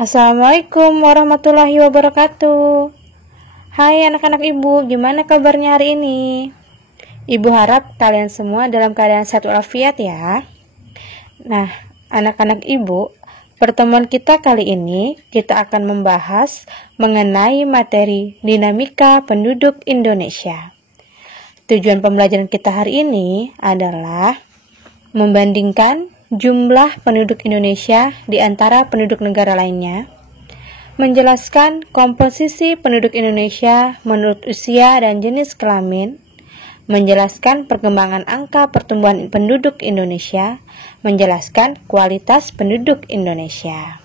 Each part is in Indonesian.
Assalamualaikum warahmatullahi wabarakatuh. Hai anak-anak ibu, gimana kabarnya hari ini? Ibu harap kalian semua dalam keadaan sehat walafiat ya. Nah, anak-anak ibu, pertemuan kita kali ini kita akan membahas mengenai materi dinamika penduduk Indonesia. Tujuan pembelajaran kita hari ini adalah membandingkan jumlah penduduk Indonesia di antara penduduk negara lainnya, menjelaskan komposisi penduduk Indonesia menurut usia dan jenis kelamin, menjelaskan perkembangan angka pertumbuhan penduduk Indonesia, menjelaskan kualitas penduduk Indonesia.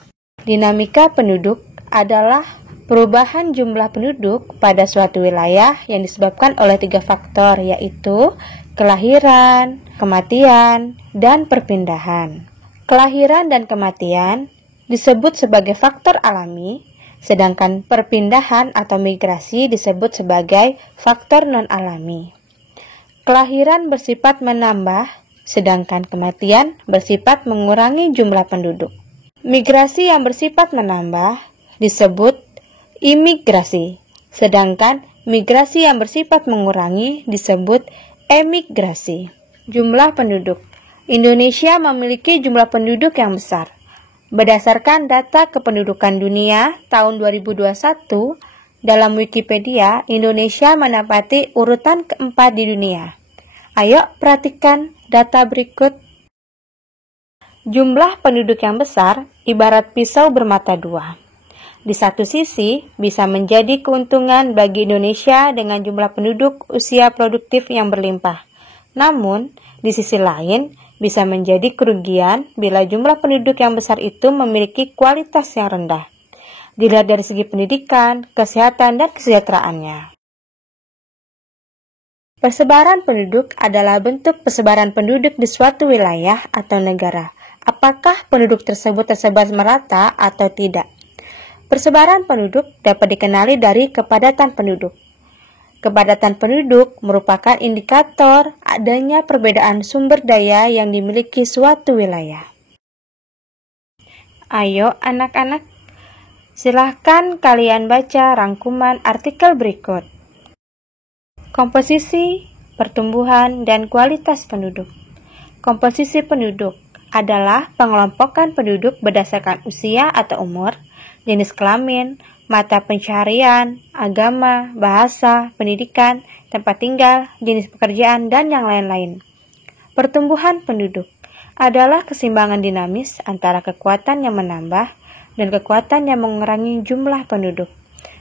Dinamika penduduk adalah perubahan jumlah penduduk pada suatu wilayah yang disebabkan oleh 3 faktor, yaitu kelahiran, kematian, dan perpindahan. Kelahiran dan kematian disebut sebagai faktor alami, sedangkan perpindahan atau migrasi disebut sebagai faktor non-alami. Kelahiran bersifat menambah, sedangkan kematian bersifat mengurangi jumlah penduduk. Migrasi yang bersifat menambah disebut imigrasi, sedangkan migrasi yang bersifat mengurangi disebut emigrasi. Jumlah penduduk. Indonesia memiliki jumlah penduduk yang besar. Berdasarkan data kependudukan dunia tahun 2021, dalam Wikipedia, Indonesia menempati urutan keempat di dunia. Ayo perhatikan data berikut. Jumlah penduduk yang besar ibarat pisau bermata dua. Di satu sisi, bisa menjadi keuntungan bagi Indonesia dengan jumlah penduduk usia produktif yang berlimpah. Namun, di sisi lain, bisa menjadi kerugian bila jumlah penduduk yang besar itu memiliki kualitas yang rendah, dilihat dari segi pendidikan, kesehatan, dan kesejahteraannya. Persebaran penduduk adalah bentuk persebaran penduduk di suatu wilayah atau negara. Apakah penduduk tersebut tersebar merata atau tidak? Persebaran penduduk dapat dikenali dari kepadatan penduduk. Kepadatan penduduk merupakan indikator adanya perbedaan sumber daya yang dimiliki suatu wilayah. Ayo anak-anak, silahkan kalian baca rangkuman artikel berikut. Komposisi, pertumbuhan, dan kualitas penduduk. Komposisi penduduk adalah pengelompokan penduduk berdasarkan usia atau umur, jenis kelamin, mata pencaharian, agama, bahasa, pendidikan, tempat tinggal, jenis pekerjaan, dan yang lain-lain. Pertumbuhan penduduk adalah keseimbangan dinamis antara kekuatan yang menambah dan kekuatan yang mengurangi jumlah penduduk.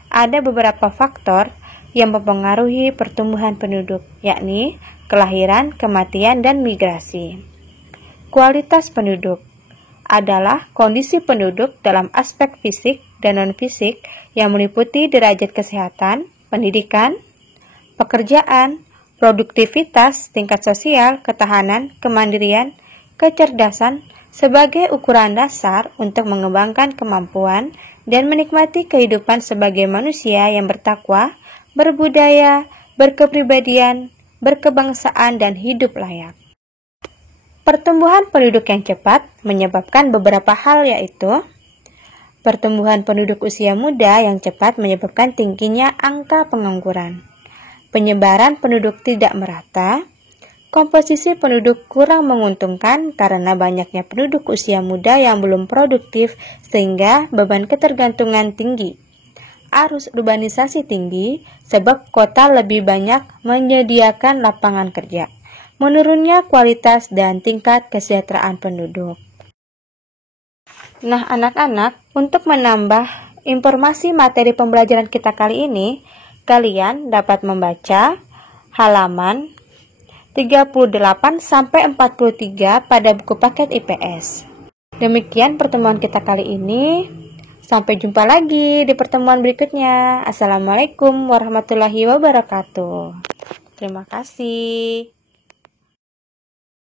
Ada beberapa faktor yang mempengaruhi pertumbuhan penduduk, yakni kelahiran, kematian, dan migrasi. Kualitas penduduk adalah kondisi penduduk dalam aspek fisik dan non-fisik yang meliputi derajat kesehatan, pendidikan, pekerjaan, produktivitas, tingkat sosial, ketahanan, kemandirian, kecerdasan sebagai ukuran dasar untuk mengembangkan kemampuan dan menikmati kehidupan sebagai manusia yang bertakwa, berbudaya, berkepribadian, berkebangsaan, dan hidup layak. Pertumbuhan penduduk yang cepat menyebabkan beberapa hal, yaitu pertumbuhan penduduk usia muda yang cepat menyebabkan tingginya angka pengangguran, penyebaran penduduk tidak merata, komposisi penduduk kurang menguntungkan karena banyaknya penduduk usia muda yang belum produktif sehingga beban ketergantungan tinggi, arus urbanisasi tinggi sebab kota lebih banyak menyediakan lapangan kerja, menurunnya kualitas dan tingkat kesejahteraan penduduk. Nah, anak-anak, untuk menambah informasi materi pembelajaran kita kali ini, kalian dapat membaca halaman 38-43 pada buku paket IPS. Demikian pertemuan kita kali ini. Sampai jumpa lagi di pertemuan berikutnya. Assalamualaikum warahmatullahi wabarakatuh. Terima kasih.